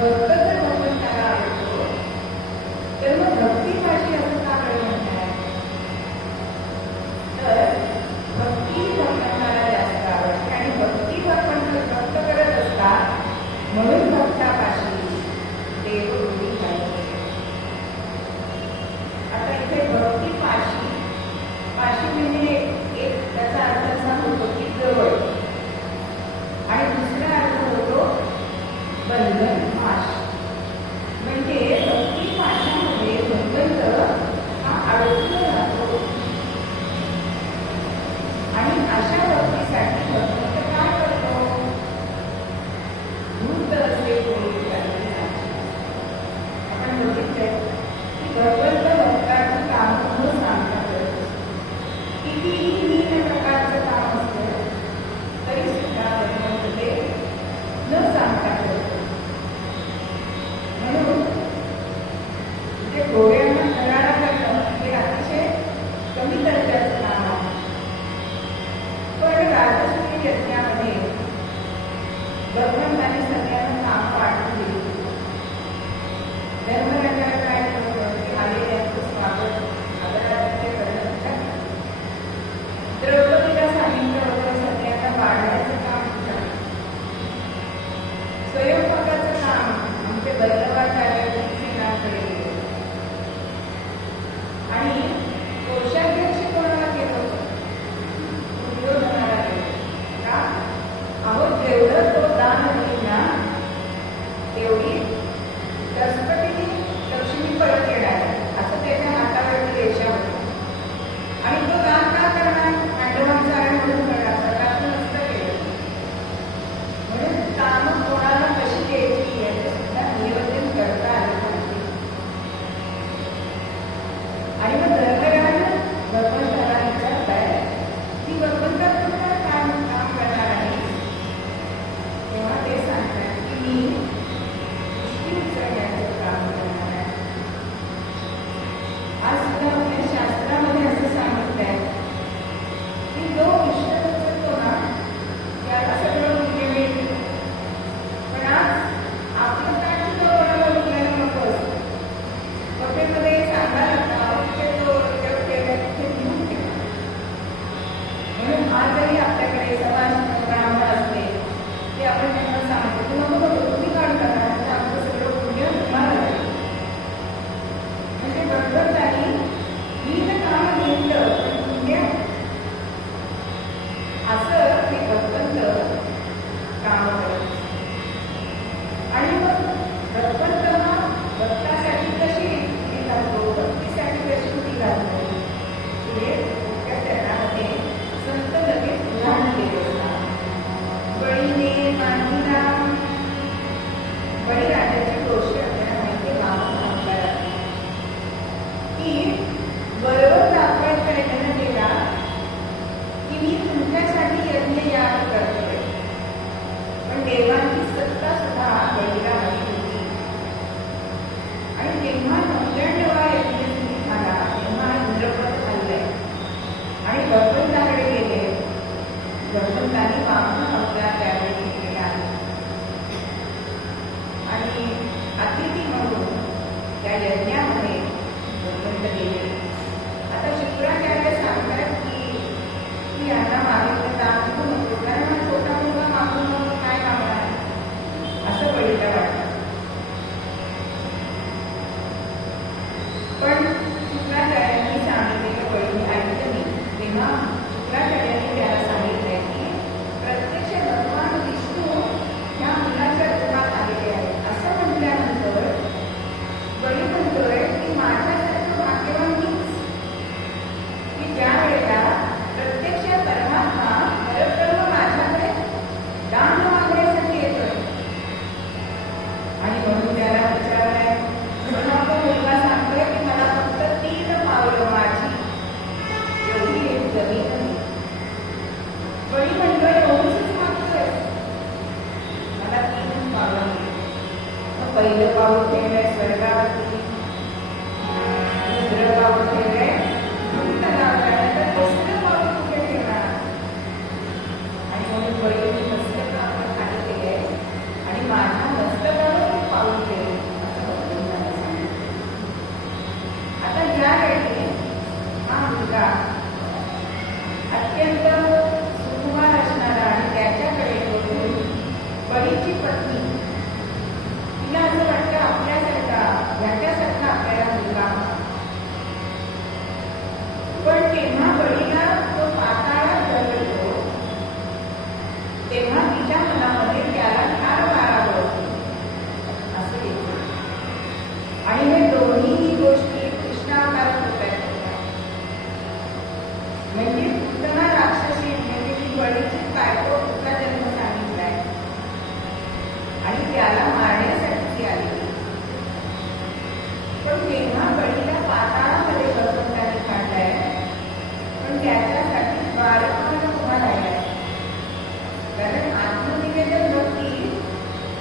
भक्त जर भगवंताला आवडतो तर मग भक्तीभाषी असं का बरं म्हणतात? तर भक्ती भगवंताला जास्त आवडते आणि भक्ती भक्त करत असतात म्हणून भक्तापाशी देव रूढी पाहिजे. आता इथे भक्ती पाशी म्हणजे एक त्याचा अर्थ असा होतो की जवळ, आणि दुसरा अर्थ होतो बंधन, पाश. म्हणजे भक्ती पाशामध्ये भगवंत हा अडकला जातो. आणि अशा भक्तीसाठी भगवंत काय करतो? धूर्त असे कोणी आपण बघितलंय की भगवंत भक्ताचं काम न सांगता करतो. कितीही भिन्न प्रकारचं काम असतं तरी सुद्धा भगवंत ते न सांगता करतो. म्हणून ते घोड्यांना खराडा करणं हे अतिशय कमी दर्जाचं काम आहे. पण राजसूय यज्ञामध्ये भगवंताने सगळ्यांना काम वाटून दिली. धर्मराजाला काय करतं की आलेल्यांचं स्वागत आदरातिथ्य करण्यासाठी द्रौपदीला सांगितलं वगैरे सगळ्यांना वाढण्याचं काम होतं. स्वयंपाकाचं काम आमचे वल्लभाचार्य सेनाकडे गेले. आणि कोशाध्यक्ष कोणाला केलं होतं? दुर्योधनाला केलं. का? अहो जेवढं तो दान देईल ना तेवढी दसपटीने लक्ष्मी परत येणार असं त्याच्या हातावरती रेषा होती. आणि तो दान का करणार? पांडवांचा आरण म्हणून करणार, स्वतःचं नसतं केलं. म्हणून काम कोणाला कशी द्यायची याचं सुद्धा नियोजन करता आलं पाहिजे. आणि मग धर्मराज भगवंताला विचारताय की भगवंता तुला काम करणार आहे? तेव्हा ते सांगतात की मी उचलण्याचं काम करणार आहे. आज सुद्धा आपल्या शास्त्रामध्ये असं सांगितलंय की जो विष्णू उचलतो ना त्याला सगळं पुण्य मिळतं. पण आज आपलं ताट सुद्धा कोणाला उचलायला नको असतं. हॉटेलमध्ये सांगा लागतं तिथे तो ठेवला तिथे घेऊन ठेवा. म्हणून आजही आपल्याकडे समाज ब्राह्मण असते ते आपण त्यांना सांगतो की नको नको तुम्ही काढून टाका, आमचं सगळं पुण्य तुम्हाला जाईल. म्हणजे भगवंतानी हीन काम घेतलं पण पुण्य असं हे भगवंत काम करत. आणि मग भगवंत हा भक्तासाठी कशी युक्ती घालतो, भक्तीसाठी कशी युक्ती घालतो हे मोठ्या चरणामध्ये संत लगेच उदाहरण देत असतात. बळीने मांडीला बळीराजाची गोष्ट आपल्याला माहिती सांगतात की बरोबर दाखवायचा प्रयत्न केला की मी तुमच्यासाठी यज्ञ याग करतोय. पण देवांची सत्ता सुद्धा बळीला हवी होती. आणि तेव्हा 99वा यज्ञ सुरू झाला तेव्हा इंद्रपद खाल्लंय आणि भगवंताकडे गेले. भगवंतांनी मागून अवतार त्यावेळी घेतलेला आहे आणि अतिथी म्हणून त्या यज्ञामध्ये भगवंत गेले. आता शुक्राचार्य सांगतात की यांना मागितलं दाखवू नको, कारण हा छोटा मुलगा मागून काय कामणार असं बळीला वाटतं. पण शुक्राचार्यांनी सांगितलेलं बळीने ऐकलं नाही. तेव्हा शुक्राचार्यांनी त्याला सांगितलंय की प्रत्यक्ष भगवान विष्णू ह्या मुलाच्या रूपात आलेले आहेत असं म्हटल्यानंतर बळी म्हणतोय की माझ्यासारखं भाग्यवान मीच की ज्या वेळेला प्रत्यक्ष परमात्मा परब्रह्म माझ्याकडे दान मागण्यासाठी येतोय. आणि म्हणून त्याला विचारलंय, म्हणून आपण मुलगा सांगतोय की मला फक्त 3 पावलं माझी एवढी एक जमीन नाही. बळी म्हणतोय एवढंच मागतोय, मला 3 पावलं नाही. मग पहिलं पाऊल ठेवलंय स्वर्गावरती, दुसरं पाऊल ठेवलंय तर 3रं पाऊल कुठे ठेवणार? आणि म्हणून बळीने मस्तक खाली केलंय आणि माझ्या मस्तकावर पाऊल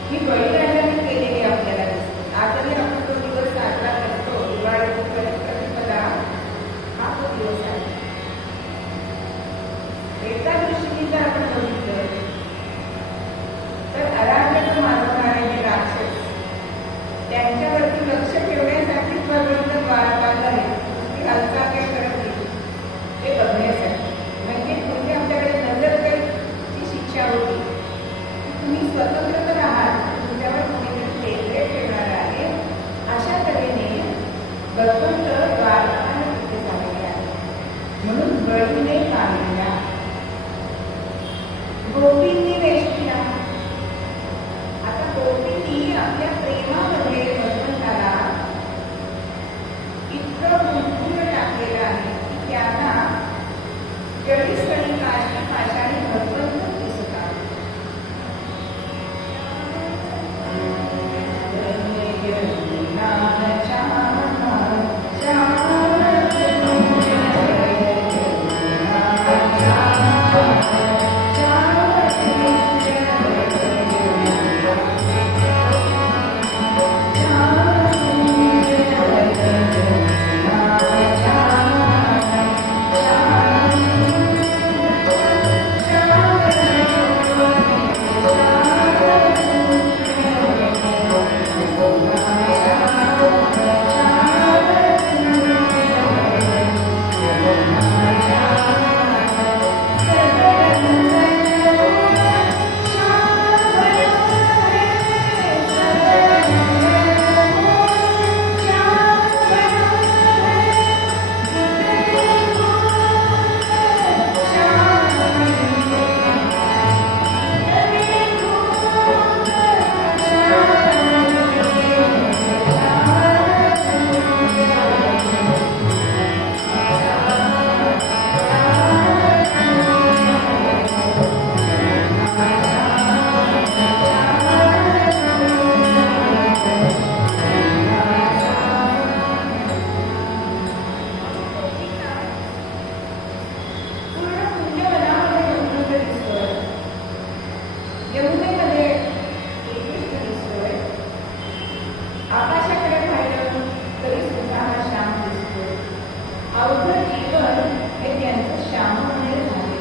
ही बळीराजाने केलेली आपल्याला दिसते. आजही आपण तो दिवस साजरा करतो. दिवाळी प्रतिपदा हा तो दिवस आहे. एका दृष्टीने जर आपण बघितलं तर अराजक मानवणारे जे राक्षस त्यांच्यावरती लक्ष ठेवण्यासाठी भगवंत द्वारपाल आहे. हालचाल काय करत नाही ते बघण्यासाठी. म्हणजे पूर्वी आपल्याकडे नजरकैदची शिक्षा होती की तुम्ही स्वतंत्र तर आहात, तुमच्यावर कोणीतरी देखरेख ठेवणार आहे. अशा तऱ्हेने भगवंत द्वारपाल तिथे झालेले आहे. म्हणून बळीने काढलेला गोपींनी वेश केला. आता गोपींनी आपल्या प्रेमामध्ये भगवंताला इतकं गुंतवून टाकलेलं आहे की त्यांना जळीस्थळी पाशाने भगवंत दिसतात. आकाशाकडे पाहिलं तरी सुद्धा हा श्याम दिसतोय. अवघड जीवन हे त्यांचं श्याममय झाले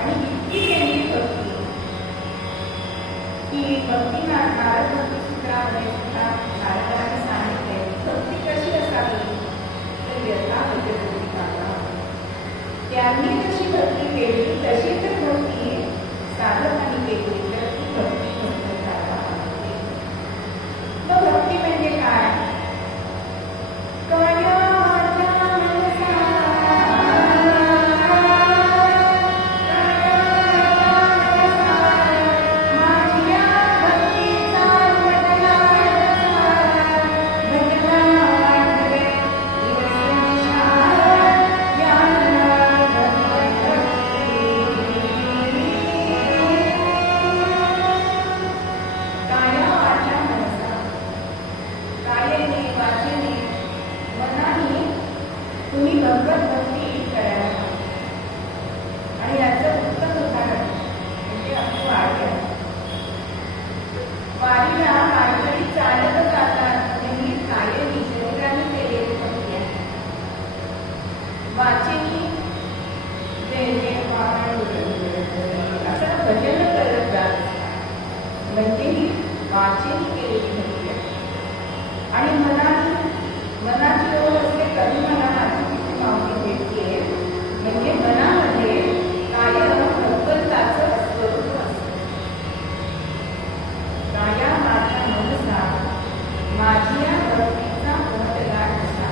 आणि इतकी त्यांची भक्ती की भक्ती नारद भक्ती सूत्रामध्ये सुद्धा नारदाने सांगितले भक्ती कशी असावी तर यथा भक्ती काढा. त्यांनी जशी भक्ती केली तशी जर भक्ती साधकांनी केली तर ती भक्ती भक्ती म्हणजे काय? तुम्ही भगवत भक्ती करायला आणि याचं उत्तम उदाहरण म्हणजे आपली वारी आहे. वारीला वारकरी चालत जातात आणि ही कायमी शरीराने केलेली भक्ती आहे. वाचेनी असं भजन करत जात म्हणजे ही वाचेनी केलेली भक्ती आहे. आणि मनाची ओढ असते कधी मला भेटते म्हणजे मनामध्ये कायम भगवंताचं स्वरूप असतं. काया माझ्या मनसा माझी या भक्तीचा महत्गार असा.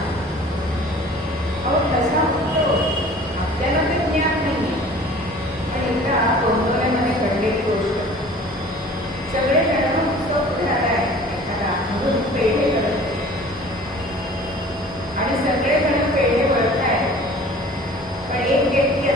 तसा होतो आपल्याला ते ज्ञान नाही. पण एकदा गोंधळ्यामध्ये घडलेली गोष्ट. सगळे जण उत्सव झालाय एखादा म्हणून पेढे करत आणि सगळे जण पेढे वळतायत. पण एक व्यक्ती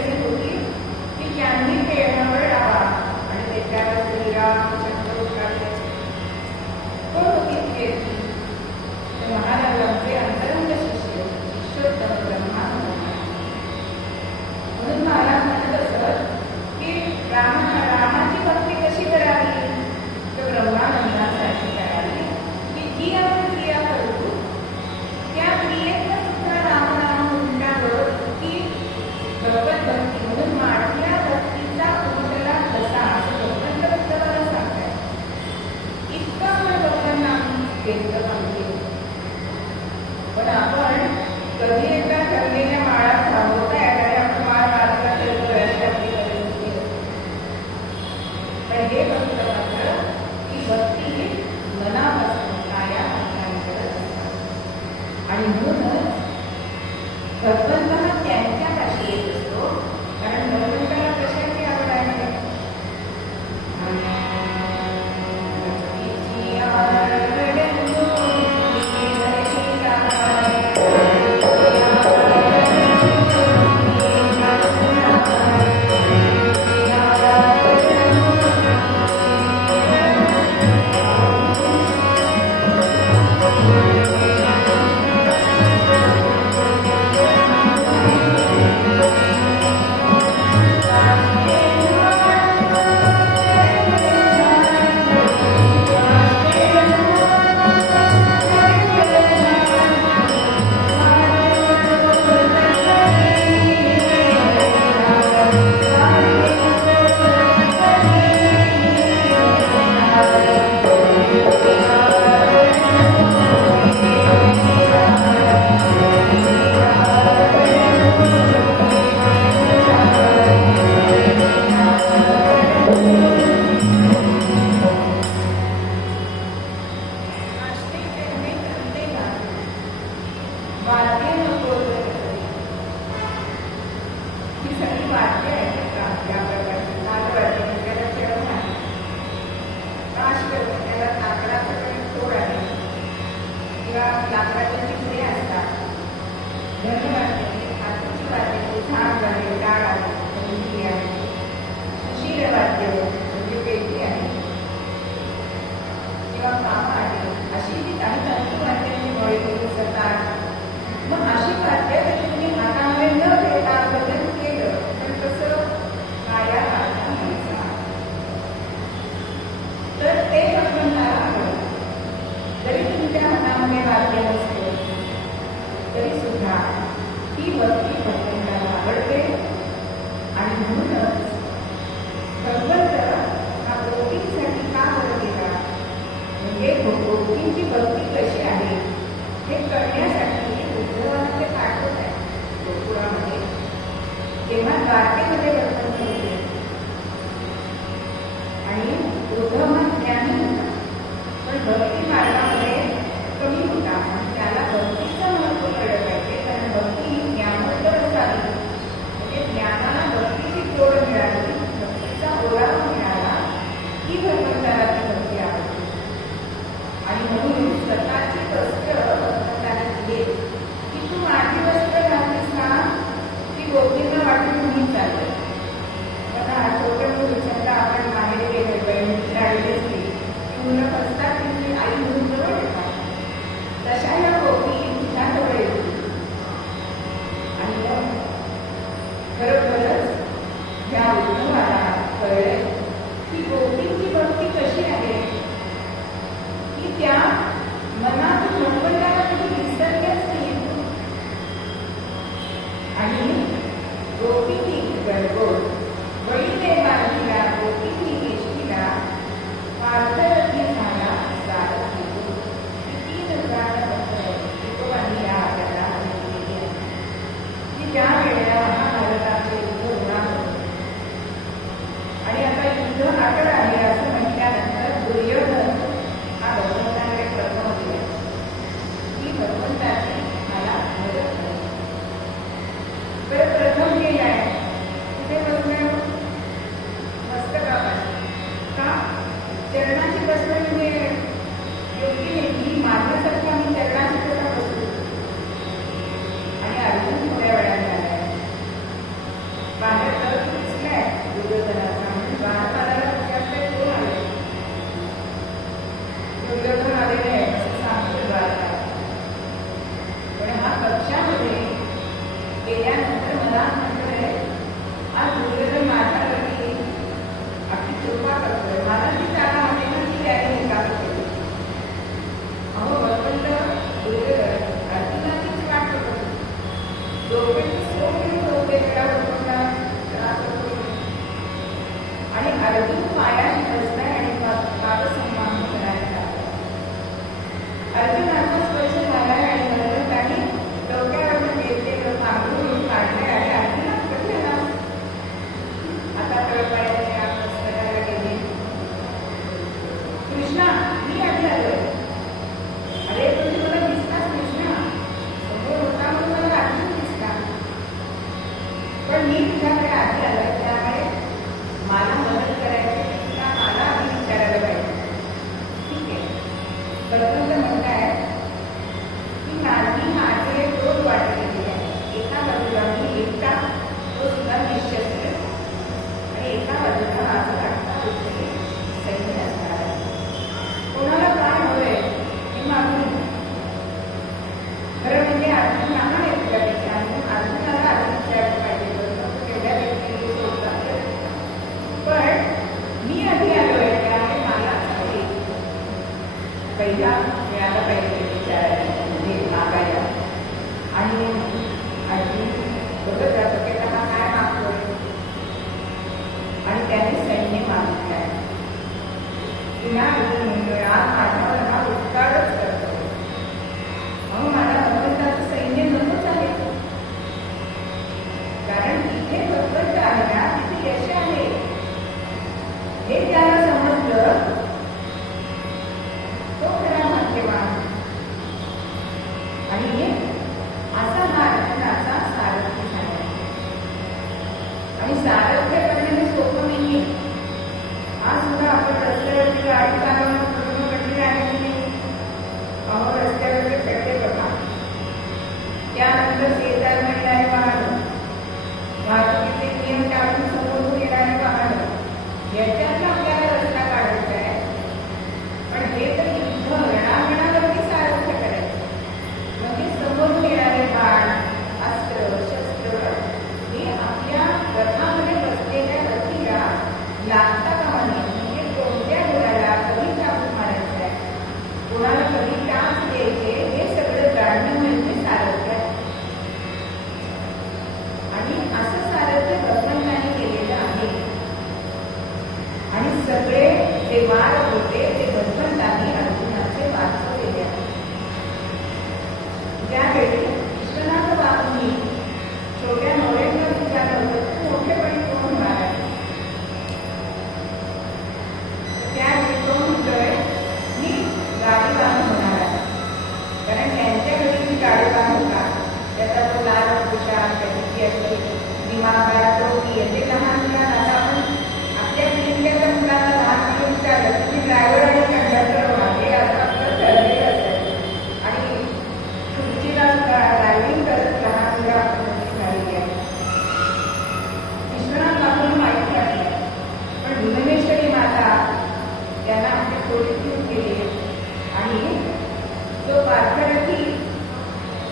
वाद्यामध्ये वाद्य नसते तरी सुद्धा ती भक्ती भगवंताला आवडते. आणि म्हणूनच भगवंत हा गोपींसाठी का बरं केला, म्हणजे गोपींची भक्ती कशी आहे हे कळण्यासाठी उद्धवाला ते पाठवत आहे गोकुळामध्ये. तेव्हा द्वारकेमध्ये भगवंत होते आणि उद्धव हा ज्ञानी होता, पण भक्ती मार्गामध्ये कमी होता. त्याला भक्तीचं महत्त्व कळलं पाहिजे, कारण भक्ती ही ज्ञानोत्तर असावी, म्हणजे ज्ञानाला भक्तीची जोड मिळाली, भक्तीचा ओलावा मिळाला की भगवंताला ती भक्ती आवडते. आणि म्हणून स्वतःची वस्त्र भगवंताला दिले की तू माझी वस्त्र घालतीस ना, ती गोपींना वाटून म्हणून चालते. बघा छोट्या मुलीच्या आपण बाहेर गेले बहिणी राहिली असली मुलं फसतात, त्यांची आई म्हणून जवळ येतात, तशा या गोपी तुझ्या जवळ येतील. आणि मग खरोखरच या उद्धवाला कळले की गोपींची भक्ती कशी आहे, की त्या मनातून भगवंताला कधी विसरल्याच नाही. आणि गोपींनी गडगोड वळीने बांधीला, गोपींनी केशीला पार्थरथी झाला सारथ घेतो. किती नजरात तुकोबांनी या आपल्याला केली आहे की ज्या वेळेला महाभारताचे युद्ध होणार होते आणि आता युद्ध आटळ आहे असं म्हटल्यानंतर दुर्योधन हा भगवंताकडे प्रथम दिला की भगवंताची मला मदत करायची. तर प्रथम गेलाय कुठे बसणार, मस्तकापाशी का चरणाची बसणं म्हणजे योग्य नाही की माझ्यासारखा मी चरणाची कसा बसू. आणि अर्जुन थोड्या वेळाने आलाय, बाहेर तर दिसलाय दुर्योधनाचा, म्हणजे बाळाला विचारताय कोण आले, दुर्योधन आलेले आहे असं सांगतो द्वारका. पण हा कक्षामध्ये गेल्यानंतर मला म्हटलंय आज दुर्योधन माझ्यावरती आपली कृपा करतोय, मला ती जागा आहे ना ती त्याने निकाल केली. अहो भगवंत दुर्योधन अर्जुनाचीच वाट बघतो, दोघेही सो घेऊन होते त्याला भगवंता त्रास होतो. आणि अर्जुन पायाशी बसलाय आणि पादसंमान करायला लागला. अर्जुनाचा स्पर्श झालाय आणि भगवंतांनी डोक्यावर घेतलेलं पांघरून काढले आणि अर्जुना कधी आला आता तळपायाच्या पुस्तकाला गेले. कृष्णा मी आधी आलोय. अरे तुम्ही मला दिसलाच कृष्णा, समोर होता म्हणून मला आधीच दिसला, पण मी तुझ्याकडे आधी आलोय त्यामुळे मला मदत करायची तुला मला आधी विचारायला पाहिजे. ठीक आहे. भगवंत म्हणताय की माझे दोन वाटे केलेले आहे. एका बाजूला मी एकटा, तो सुद्धा निश्चय आणि एका बाजूला माझं वाटता सैन्य असणार आहे. कोणाला काय हवंय हे मागून खरं म्हणजे अर्जुन लहान आहे तुझ्यापेक्षा, अर्जुनाला आधी विचारलं पाहिजे तेवढ्या व्यक्ती होतात. पण मी आधी आलोय त्यामुळे मला पहिला मिळाला पाहिजे विचारायला म्हणजे मागायला. आणि अर्जुन बघत जातो की हा काय मागतोय आणि त्याने सैन्य मागितलंय. पुन्हा म्हणतोय आज माझ्यावर हा उपकारच करतो, मग मला भगवंताचं सैन्य नकोच आहे, कारण तिथे भगवंत आहे ना तिथे यश आहे हे त्याला समजलं. तो खरा भाग्यवान. आणि असा हा अर्जुनाचा सारथी झाला. आणि सारथ्य करणं हे सोपं नाहीये. आज सुद्धा आपण रस्त्यावरती गाडी चालवणं पूर्ण कठीण आहे की नाही. जे वार होते ते भगवंतांनी अर्जुनाचे वाचवलेले आहे. ज्यावेळी विश्वनाथ बाबूंनी छोट्या नवऱ्यांना विचारलं होतं मोठेपणी कोण होणार आहे, त्यावेळी तो म्हणतोय मी गाडीवान होणार आहे. कारण त्यांच्या घरी मी गाडीवान होता. त्याचा तो लाल पोशाख, त्याची अशी दिमागात टोपी, याचे लहान मुलांना आता आपण आपल्या पिढीतल्या मुलांना लहानपणी विचारलं की ड्रायव्हर आणि कंडक्टर व्हा, हे आता आपलं ठरलेलं असायचं. आणि खुर्चीला ड्रायव्हिंग करत लहान मुलं आपण झालेली आहे. विश्वनाथ बाबूंना माहीत वाटलं, पण भुवनेश्वरी माता त्यांना आपले थोडी घेऊन गेले आणि जो पार्थरथी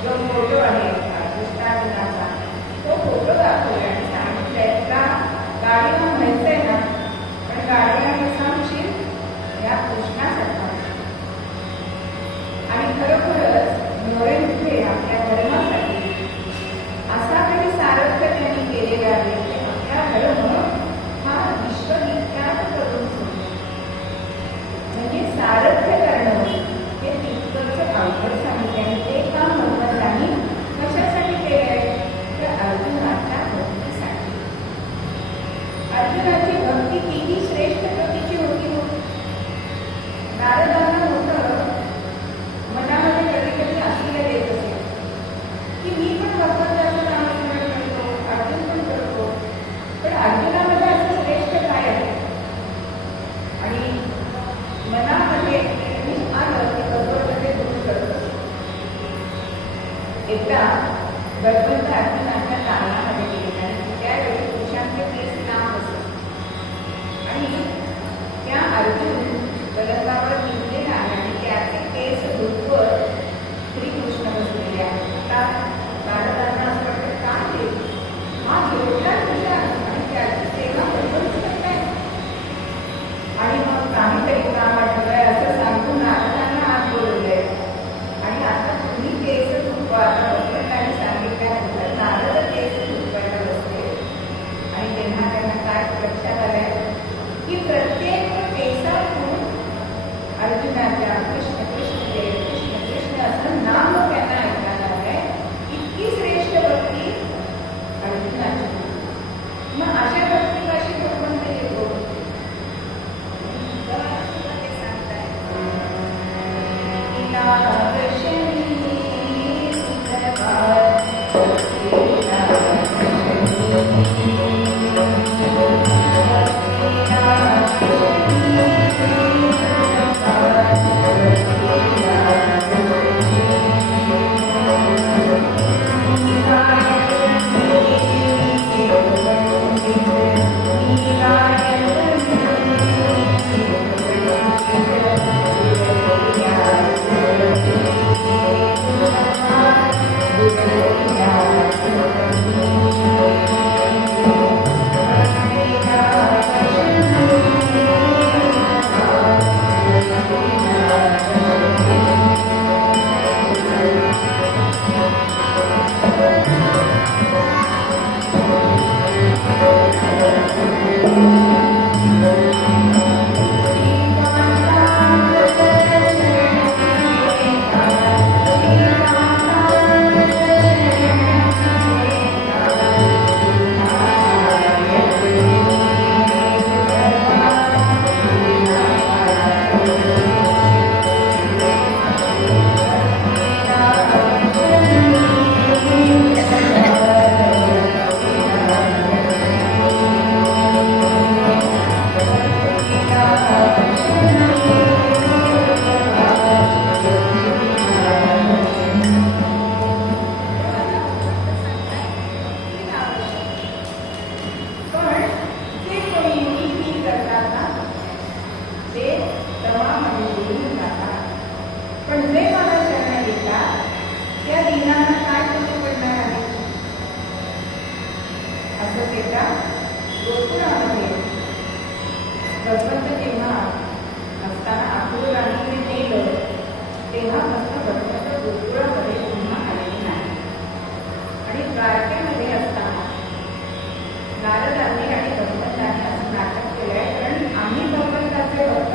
जो फोटो आहे कृष्णार्जुनाचा, तो फोटो दाखवला आणि सांगितलंय का गाडीला माहिती आहे ना, पण गाडीला हे सांगशील या कृष्णासारखा. आणि खरोखरच नोरेंद्र आपल्या धर्मासाठी असा काही सारथ्य त्यांनी केलेला आहे की आपला धर्म हा विश्वविख्यात करून सोडतो. म्हणजे सारथ्य करणं हे तितकंच अवघड सांगितलं आणि ते काम भगवंतांनी कशासाठी केले आहे तर अर्जुनाच्या भक्तीसाठी. अर्जुनाची भक्ती किती श्रेष्ठ प्रतीची होती. नारदांना होतं मनामध्ये कधी कधी असलेलं येत असेल की मी पण भगवंताचं नामस्मरण करतो, अर्जुन पण करतो, पण अर्जुनामध्ये असं श्रेष्ठ काय आहे. आणि मनामध्ये आलं की भगवंताचे गुण करतो. एकदा भगवंत अर्जुनाच्या तारणामध्ये गेले आणि त्यावेळी पुरुषांचे केस लांब असत आणि त्या अर्जुन पलंगावर निघलेला आणि त्याचे केस धुतवर श्रीकृष्ण बसलेले आहेत. आता नारदांना असं वाटतं का ते हा एवढा तुझा आणि त्याची सेवा बरोबरच करताय. आणि मग काहीतरी काम आठवलंय असं सांगून नारदांना आत बोलवलंय आणि आता तुम्ही केस धुतवा भगवंतांनी सांगितल्यानंतर नारद केस धुतवायला बसले. आणि तेव्हा त्यांना काय लक्षात आलंय की प्रत्येक केसातून अर्जुनाच्या कृष्ण कृष्ण देव कृष्ण कृष्ण असं नाम त्यांना ऐकायला आलंय. इतकी श्रेष्ठ भक्ती अर्जुनाची. मग अशा भक्ती कशी भगवंत येतो ते सांगताय. भगवंत जेव्हा असताना अक्रूर राणीने नेलं तेव्हा फक्त भगवंत गोकुळामध्ये पुन्हा आलेले नाही. आणि द्वारकेमध्ये असताना नारदांनी आणि भगवंतांनी असं नाटक केलंय, कारण आम्ही भगवंताचे भक्त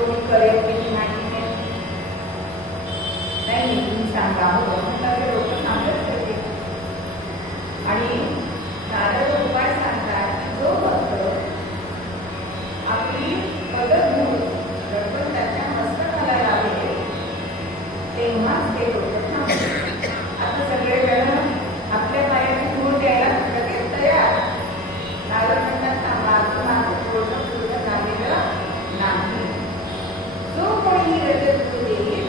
कोणी करेल की नाही नाही तुम्ही सांगा हो लोक सांगत होते. आणि नारद उपाय सांगतात की जो भक्त आपली मदत घेऊन दर्पण त्याच्या मस्तकाला लावेल तेव्हाच ते लोक थांबतात. आता सगळेजण आपल्या पायाची धूळ द्यायला लगेच तयार. नारद म्हणतात थांबा अजून माझं पूर्ण झालेलं नाही. जो कोणी रजत धूळ देईल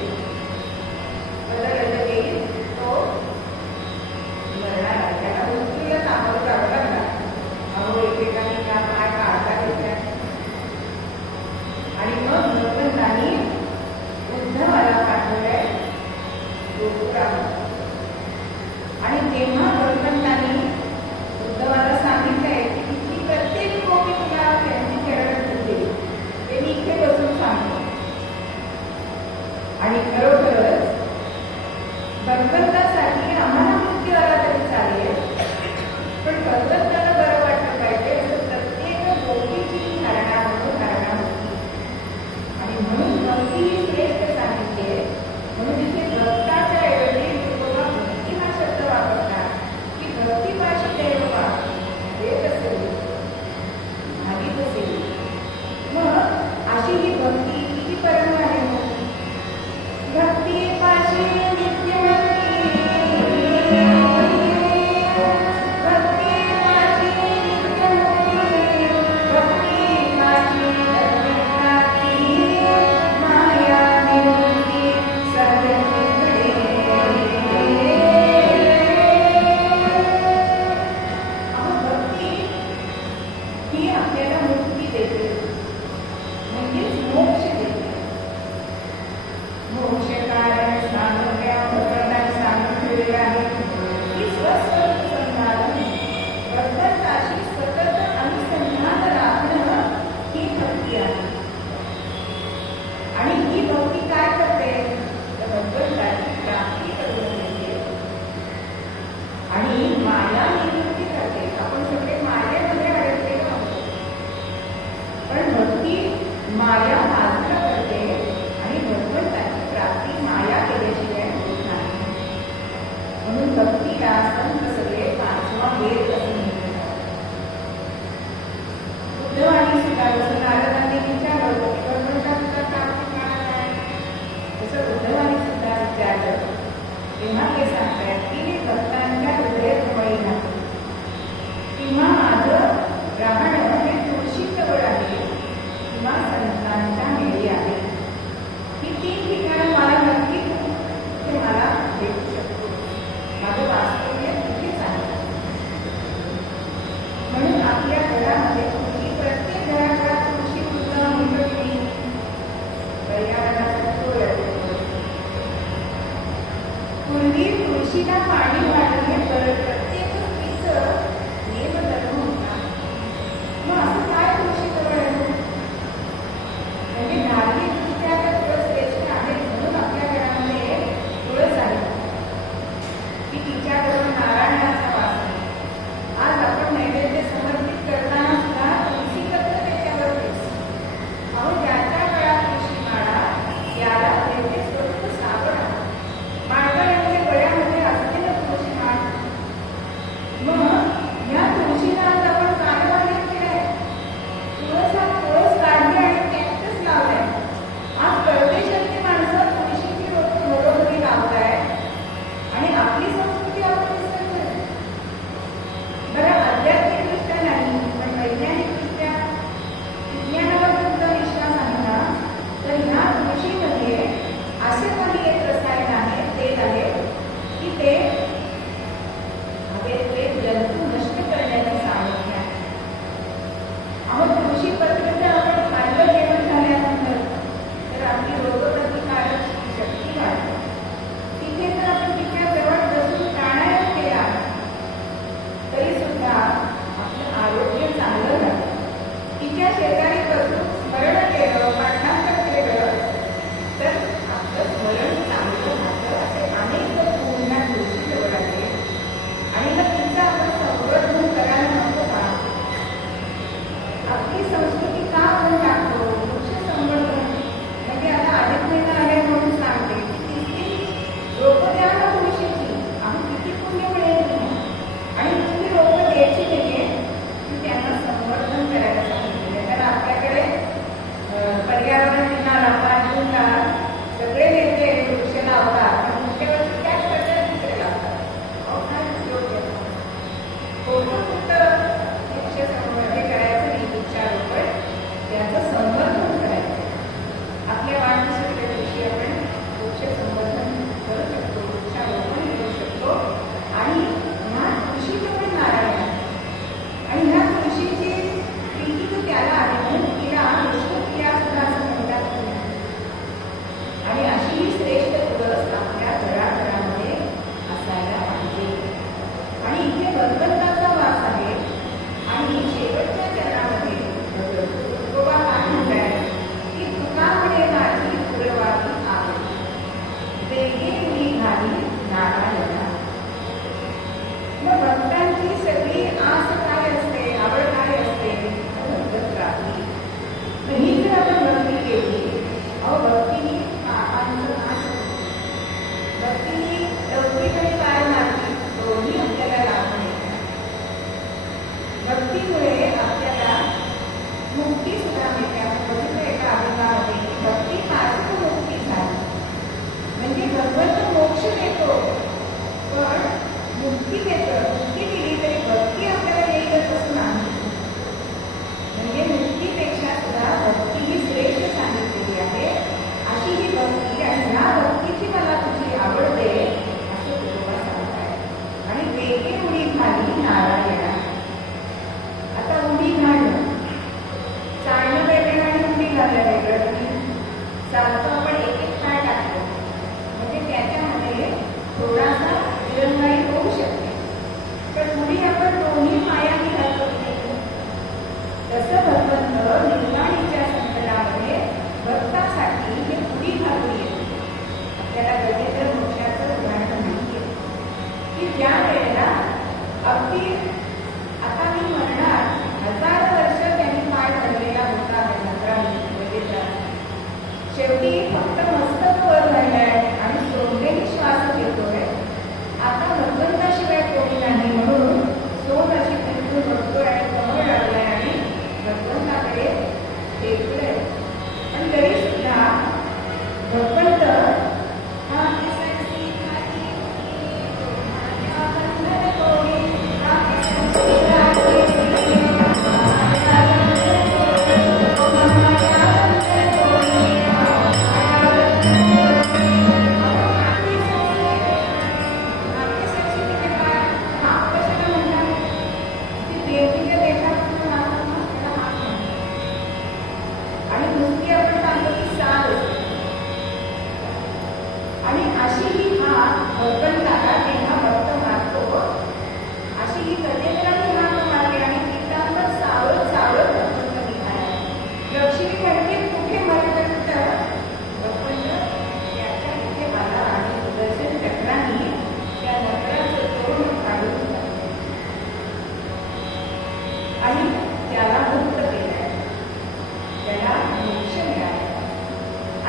रजत देईल तो मरणार आहे. त्याला मृत्यूला सामोरं जावं लागणार. अहो एकेकाने त्या पाय काढता घेतल्या आणि मग भगवंतांनी उद्धवाला पाठवलंय गोकुळात. आणि तेव्हा भगवंतांनी उद्धवाला सांगितलंय की तिची प्रत्येक गोपी तुला त्यांची चरण देईल ते मी इथे बसून सांगतो. आणि खरोखरच भगवंतासाठी आम्हाला मृत्यू आला तरी चालेल पण भगवंताला बरं वाटलं पाहिजे असं प्रत्येक गोपीची धारणा होती. आणि म्हणून भक्ती ही श्रेष्ठ सांगितले. म्हणून तिथे भक्ताच्या ऐवजी लोक भक्ती हा शब्द वापरतात की भक्तीपाशी देवा देत असेल मागित असेल. मग अशी ही भक्ती किती परम आहे. भक्ती पाशी नित्य तेव्हा ते सांगतात की हे भक्तांच्या हृदयात जवळ नाही किंवा माझं राहणं हे तुळशी जवळ आहे किंवा संतांच्या मेळी आहे. ही 3 ठिकाणं मला नक्की ते मला भेटू शकतो. माझं वास्तव्य तिथेच आहे. म्हणून आपल्या घरामध्ये तुळशी प्रत्येक घराघरात तुळशी पूजा मंडळी पर्यावरणाचा पूर्वी तुळशीला पाणी वाढणे प्रत्येक स्त्रीचं नियमधर्म होता. मग असं काय तुळशी जवळ आहे म्हणजे धार्मिक दृष्ट्या तर तुळस श्रेष्ठ आहे. म्हणून आपल्या घरामध्ये तुळस आहे की तिच्याबरोबर नारायणाचा वास आहे. आज आपण नैवेद्य समर्पित करताना सुद्धा तुळशी पत्र त्याच्यावर अहो ज्याच्या काळात तुळशी माळा याला त्याचे स्वरूप सावड आहे. माळकऱ्यांच्या गळ्यामध्ये असलेलं तुळशी माळ. मग या तुळशीला आज आपण काय मागित केलंय. तुळस काढली आणि कॅक्टस लावलाय. आज परदेशातली माणसं तुळशीची रोपं घरोघरी लावताय आणि आपली संस्कृती आपण विसरतोय. बरं आध्यात्मिकदृष्ट्या नाही पण वैज्ञानिकदृष्ट्या विज्ञानावर तुमचा विश्वास आहे ना तर ह्या तुळशीमध्ये असे काही एक रसायन आहे तेल आहे की ते हवेतले जंतू नष्ट करण्याचे सामर्थ्य आहे. अहो तुळशी पत्र जर आपण खाल्लं जेवण झाल्यानंतर तर आपली रोगप्रतिकारक शक्ती वाढते. तिथे जर आपण तिच्या जवळ बसून प्राणायाम केला तरी सुद्धा आपलं आरोग्य चांगलं राहतं. तिच्या शेजारी बसून स्मरण केलं पाठांतर केलं तर आपलं स्मरण चांगलं राहतं. असे अनेक पूर्ण तुळशी जवळ आहे. आणि मग तिचा आपण संवर्धन करायला नको का. आपली संस्कृती का आपण टाकतो वृक्ष संवर्धन मुक्ती सुद्धा मिळते. आपण बघितलं एका अभिनयामध्ये की भक्ती पासून मुक्ती झाली म्हणजे भगवंत मोक्ष देतो पण मुक्ती देतो. मुक्ती दिली तरी भक्ती आपल्याला येईलच असं नाही. म्हणजे मुक्तीपेक्षा सुद्धा भक्ती ही श्रेष्ठ सांगितलेली आहे. अशी ही भक्ती आणि ह्या भक्तीची मला तुझी आवडते असं तुला सांगताय. आणि वेगळी उडी घाली नारायणा. आता उडी घालणं चालणं वेगळं आणि उडी घालणं वेगळं. चालतो आपण एक एक पाय टाकतो म्हणजे त्याच्यामध्ये थोडासा दिरंगाई होऊ शकते पण उडी आपण दोन्ही पायांनी घालतो. तसं भगवंत निर्वाणीच्या संकटामध्ये भक्तासाठी हे उडी घालून येते. आपल्याला गजेंद्र मोक्षाचं उदाहरण नाहीये की ज्या वेळेला अगदी आता मी म्हणणार 1000 वर्ष त्यांनी पाय धरलेला होता आहे गजेंद्र. शेवटी फक्त मस्तक वर राहिलाय आणि सोडलेही श्वास घेतोय. आता भगवंताशिवाय कोणी नाही म्हणून सोड अशी तिथून बघतोय आणि कमळ लागलाय आणि भगवंताकडे टेकलंय. पण तरी सुद्धा भगवंत हा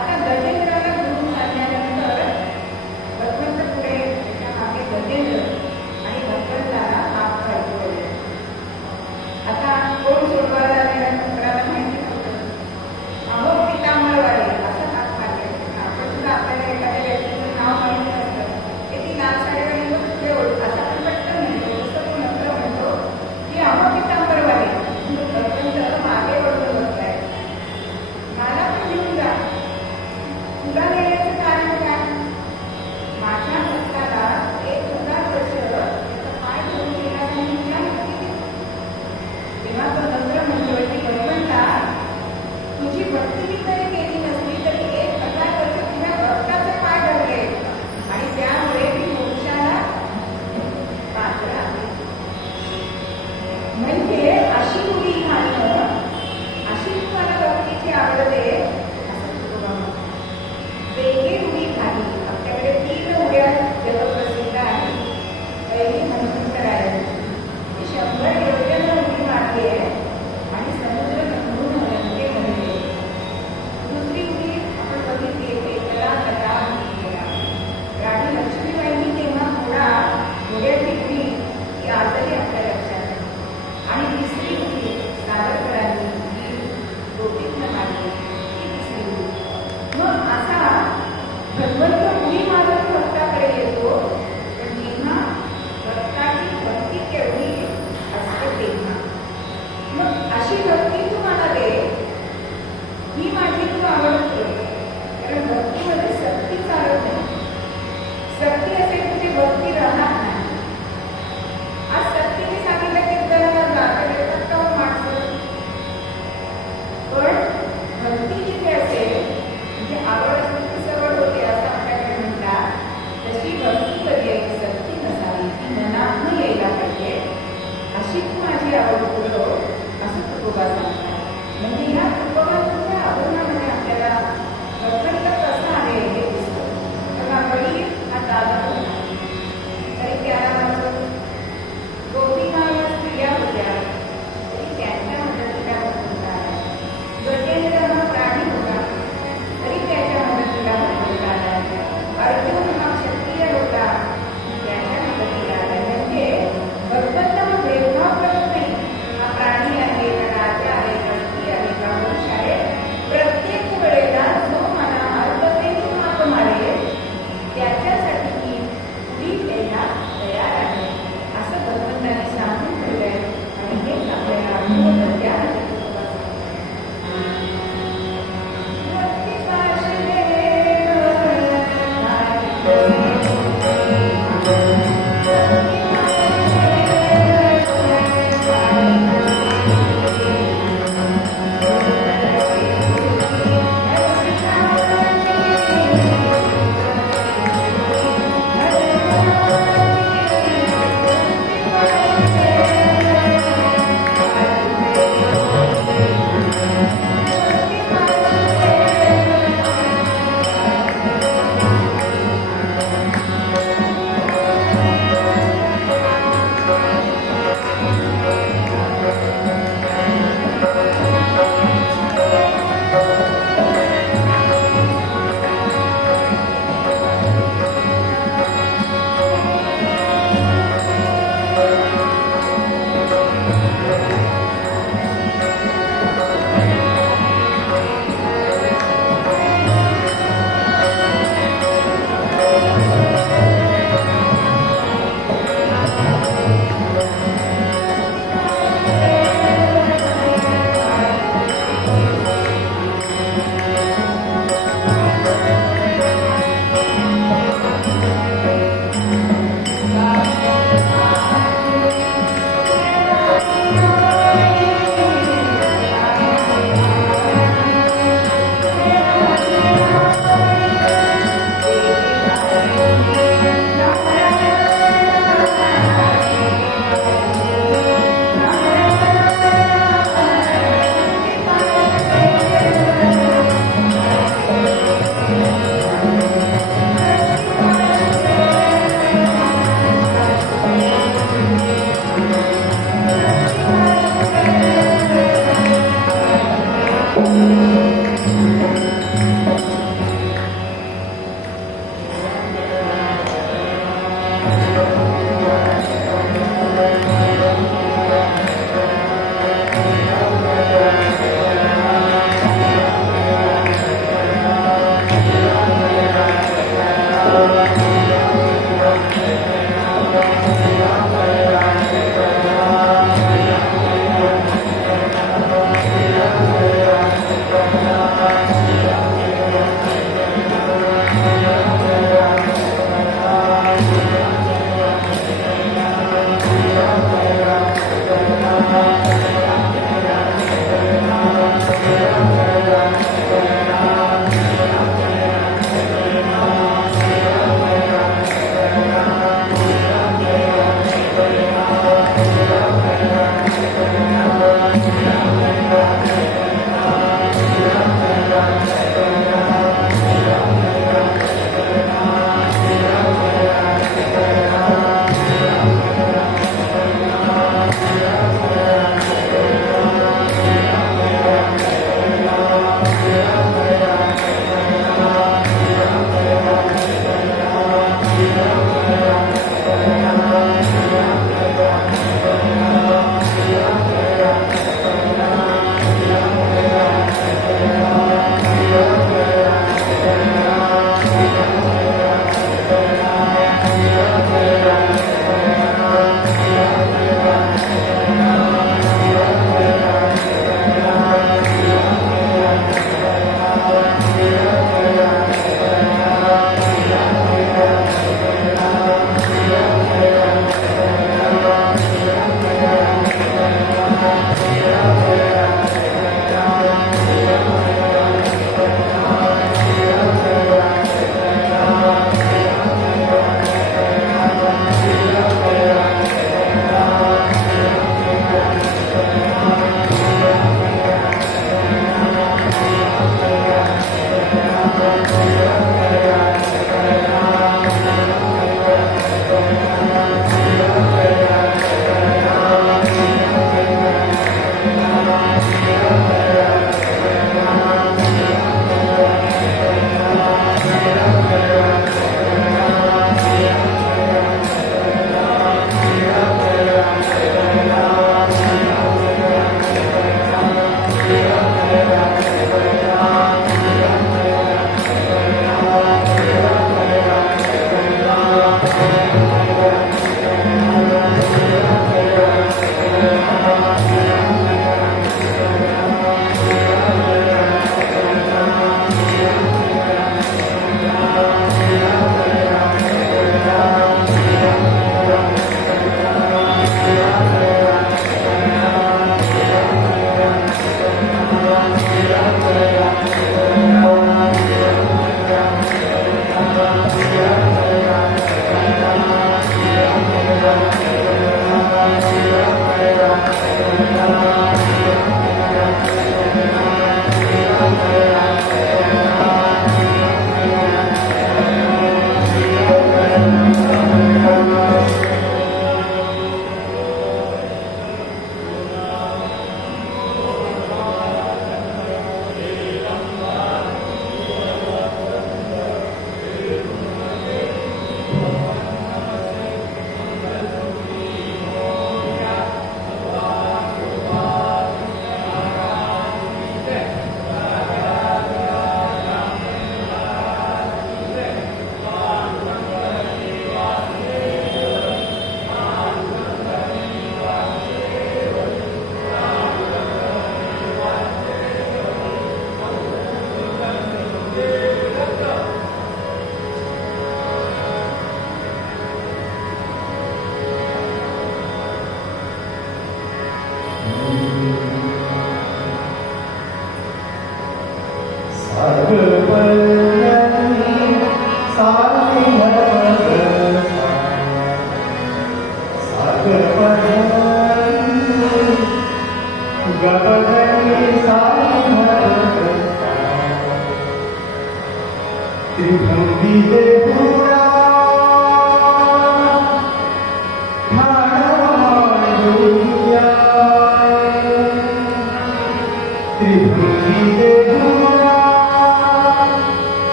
आता गजेंद्राला घेऊन चालल्यानंतर भगवंत पुढे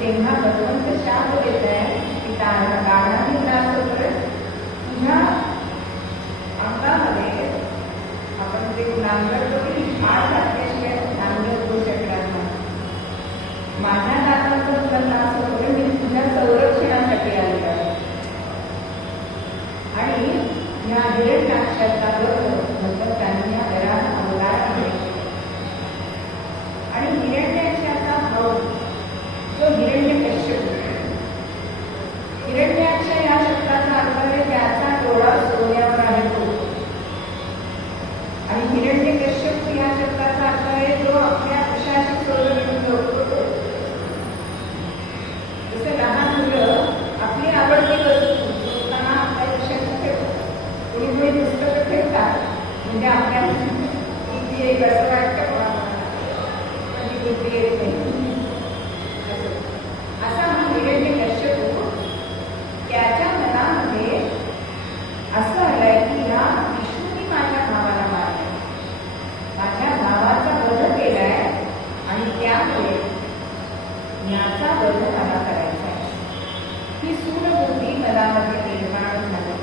तेव्हा भगवंत शाप देत आहे की गाण्याने त्रास होतोय तुझ्या अंगामध्ये. आपण ते नांगरतो की हात घातल्याशिवाय नांगर होऊ शकणार नाही. माझ्या दातांचा तुला त्रास होतोय, मी तुझ्या संरक्षणासाठी आले आहे. आणि या हिरण्याक्षाचा भगवंतांनी या घरात अवतार आहे. आणि हिरण्याक्षाचा भाऊ जो हिरण्यकश्यप, हिरण्याक्ष या शब्दाचा अर्थ आहे त्याचा डोळा सोन्यावर आहे तो. आणि हिरण्यकश्यप या शब्दाचा अर्थ आहे जो आपल्या कशाशी सोडून होतो. जसं लहान मुलं आपली आवडती वस्तू सोडताना आपल्या कशाची ठेवतात. कोणी कोणी पुस्तकं ठेवतात म्हणजे आपल्या बुद्धी एक असं वाटतं माझी बुद्धी येत नाही. असा हा हिरण्यकश्यप त्याच्या मनामध्ये असं आलंय की या विष्णूने माझ्या भावाला मारलंय, माझ्या भावाचा वध केलाय आणि त्यामुळे याचा वध मला करायचा आहे. ही सूडबुद्धी मनामध्ये निर्माण झाली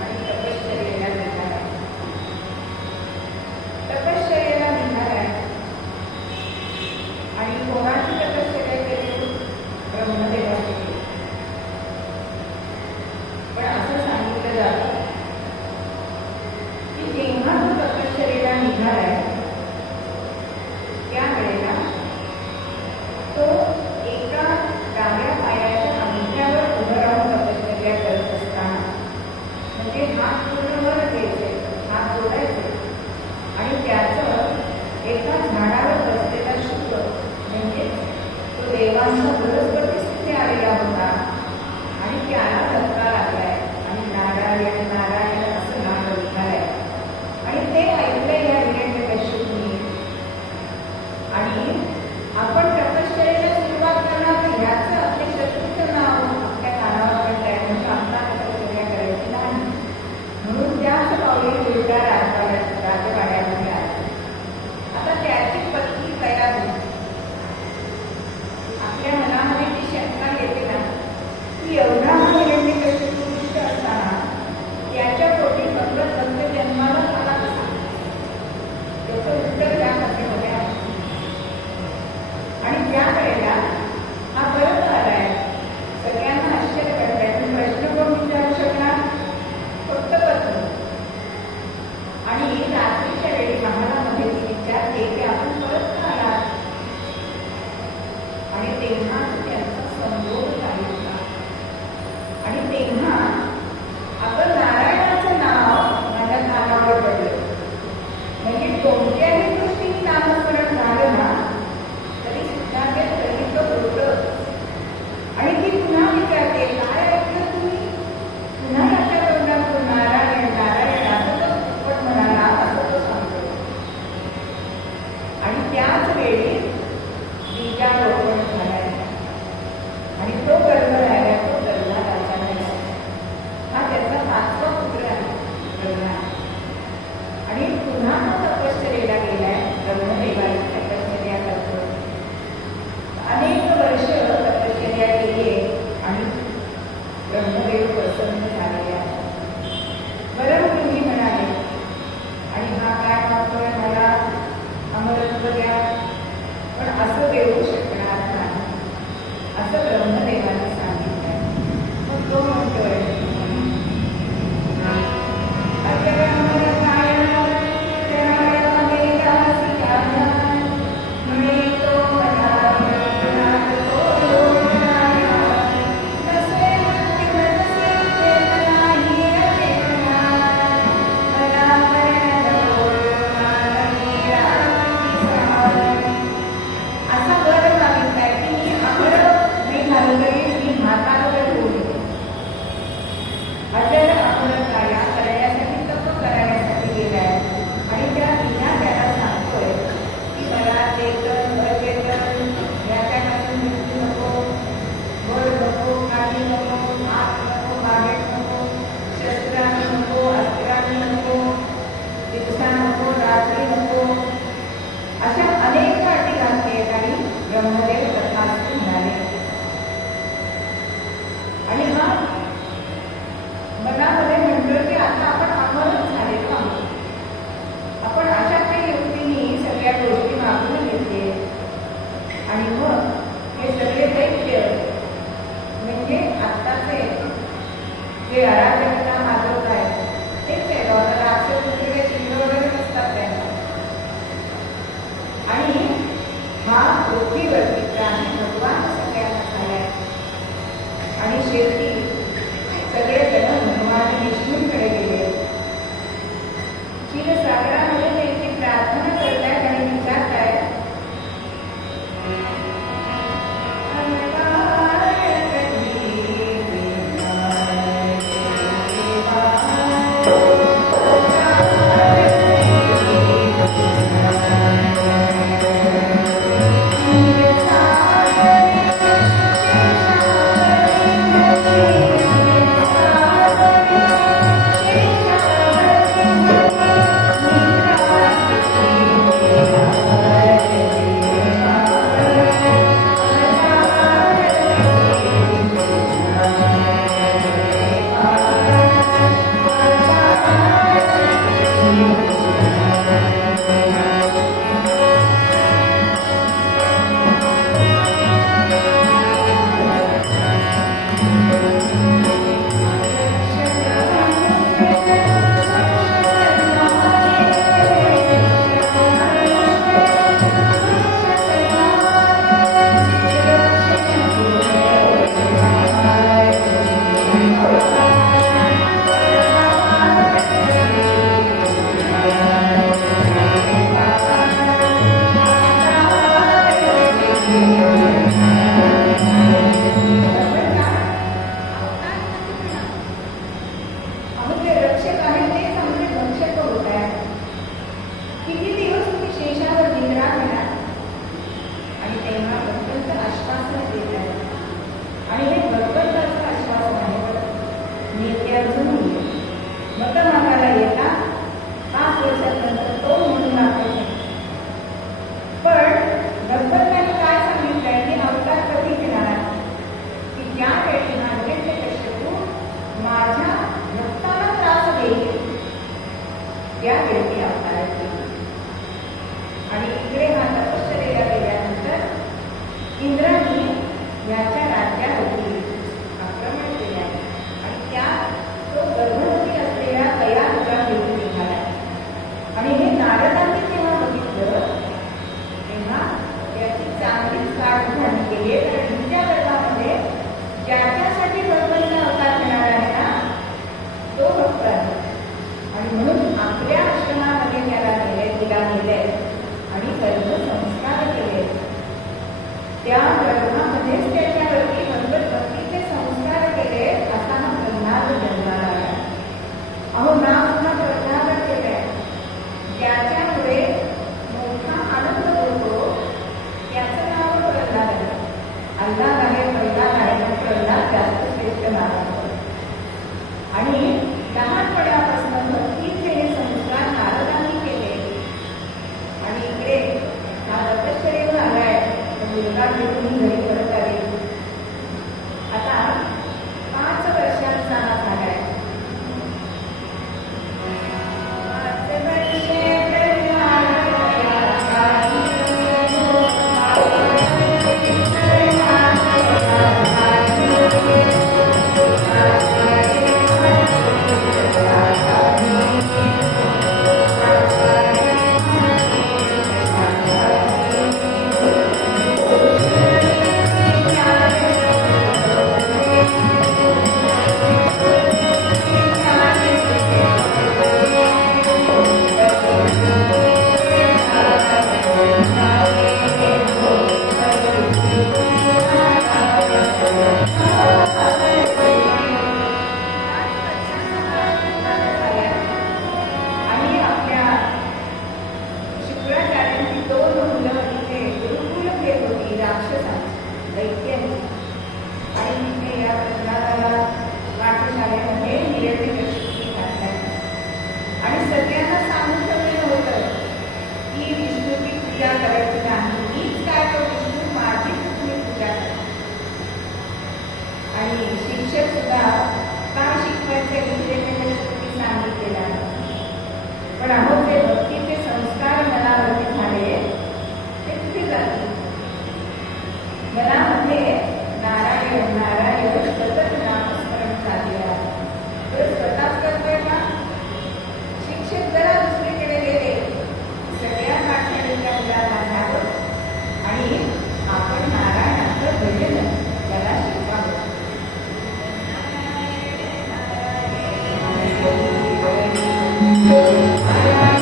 आणि तपश्चर्येला निघाला. केला आणि पुन्हा तो तपश्चर्येला गेलाय. ब्रह्मदेवाची तपश्चर्या करतो. अनेक वर्ष तपश्चर्या केली आणि ब्रह्मदेव प्रसन्न झालेले आहेत. बरं तुम्ही म्हणाले, आणि हा काय मागतोय, मला अमरत्व द्या, पण असं देऊ शकणार नाही असं ब्रह्मदेवाने सांगितलंय. मग तो म्हणतोय, ब्रह्मदेव तथास्तु म्हणाले. आणि मग मनामध्ये म्हणतो की आता आपण अमरच झालेलो आहोत. आपण अशा काही युक्तीने सगळ्या गोष्टी मागून घेतले आणि मग हे सगळे दैत्य म्हणजे आत्ताचे जे अराजकता मागवत आहेत तेच आहे. राक्षस वगैरे चिन्ह वगैरे नसतात त्यांना. आणि हा पृथ्वीवरती प्राणी भगवान सगळ्यांना झालाय. आणि शेवटी सगळेजण भगवान विष्णूंकडे गेले. क्षीरसागरामध्ये त्यांची प्रार्थना करतायत आणि विचारतायत, त्या गर्भामध्येच त्याच्यावरती भगवत भक्तीचे संस्कार केले. असा हा प्रल्हाद जन्माला आला. अहो नाव सुद्धा प्रल्हाद केलंय. ज्याच्यामुळे मोठा आनंद होतो त्याचं नाव प्रल्हाद आहे. अल्लाह आहे, प्रल्हाद आहे, पण प्रल्हाद जास्त श्रेष्ठ नाव. आणि लहानपणापासून भक्ती पण अहो जे भक्तीचे संस्कार मनावरती झाले ते कुठे जातील? मनामध्ये नारायण नारायण सतत नामस्मरण चालले आहे. तर स्वतःच करतोय का? शिक्षक जरा दुसरीकडे गेले, सगळ्या पाठशाळेच्या मुलांना घ्यावं आणि आपण नारायणाचं भजन त्याला शिकावं. नारायण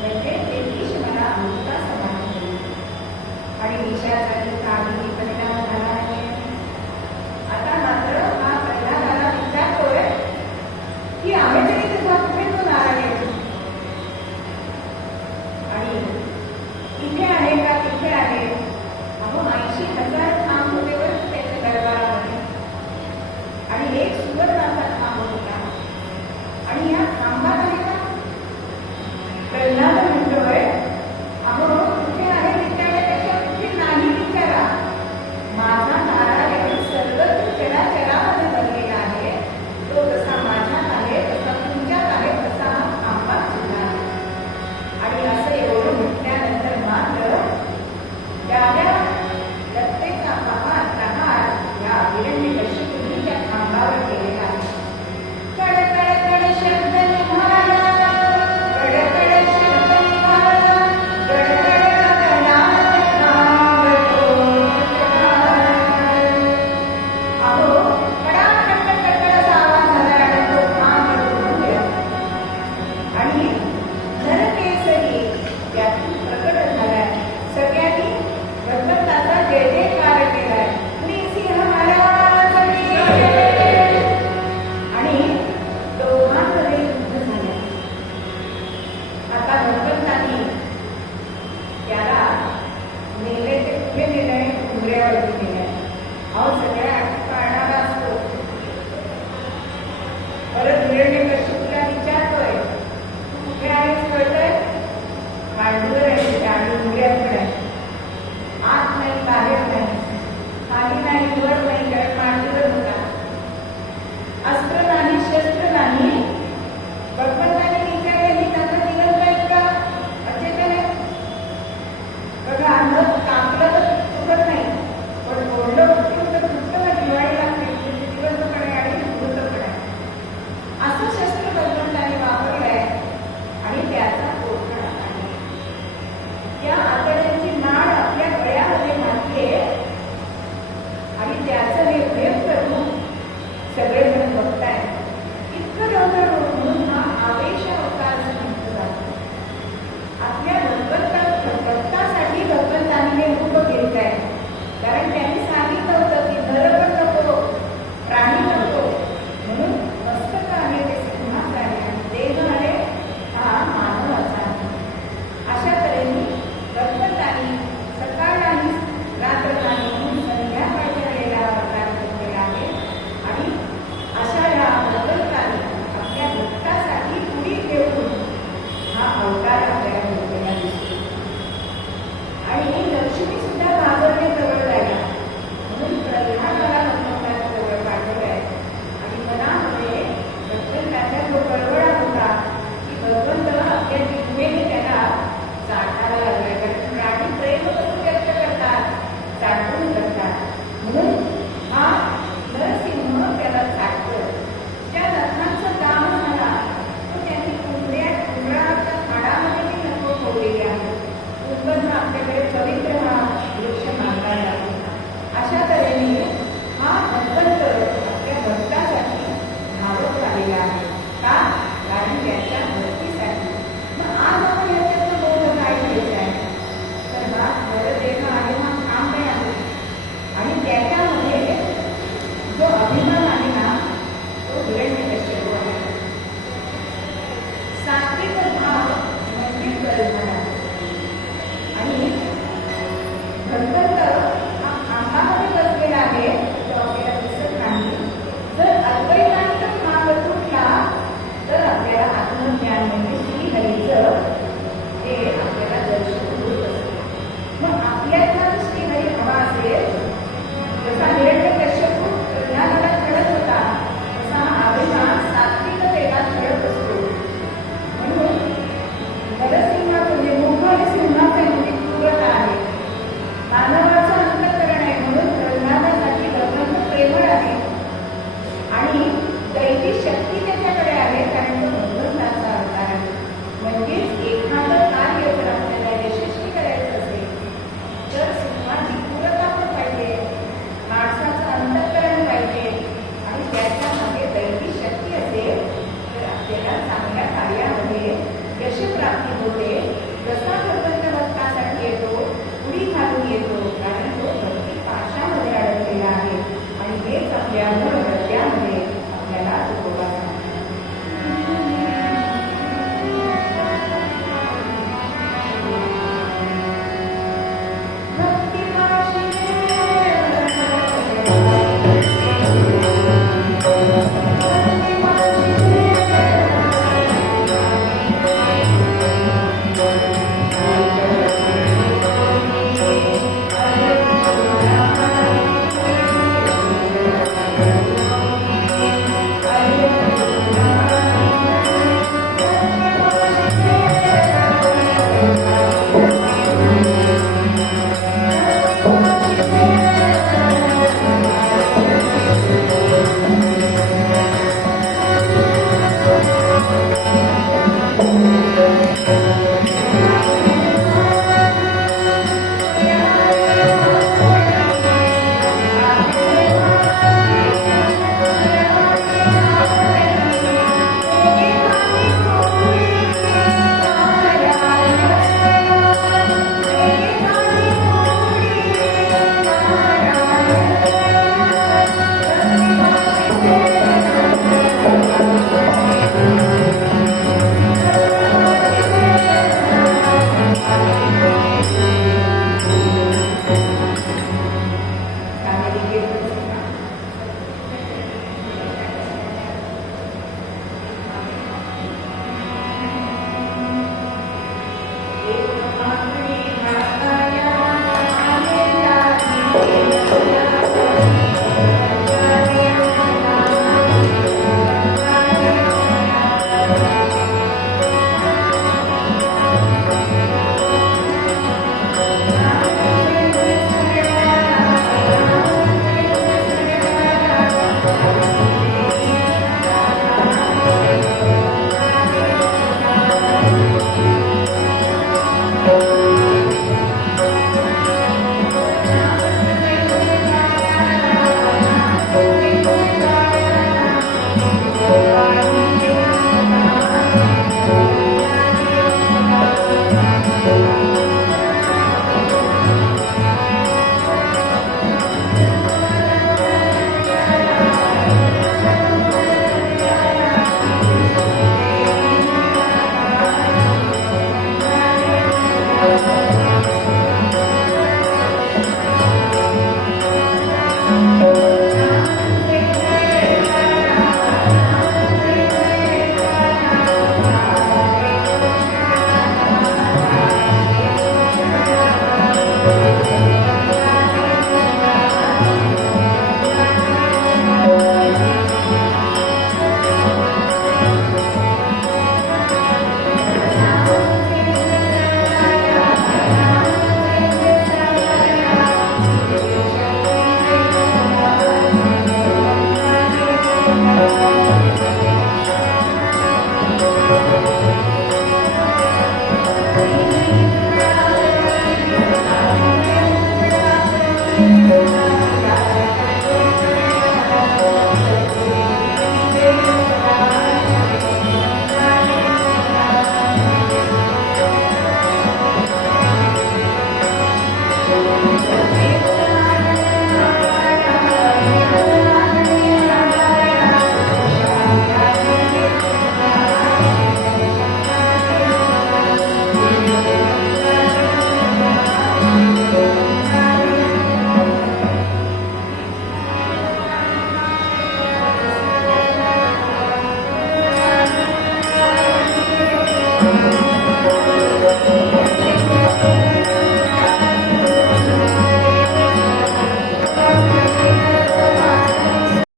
म्हणजे ते विष का? कारण त्याच्या भक्तीसाठी. मग आज आपण याच्यातलं मोठं काय घ्यायचं आहे? तर हा वरदेह आहे हा ठाम काय आहे आणि त्याच्यामध्ये जो अभिमान आहे ना तो हिरण्यकश्यप आहे. सात्विक भाव म्हणजे कल्पना आणि भगवंत हा आंबामध्ये बसलेला आहे तो आपल्याला दिसत नाही. जर अद्वैतांत भाग तुटला तर आपल्याला आत्मज्ञान म्हणजे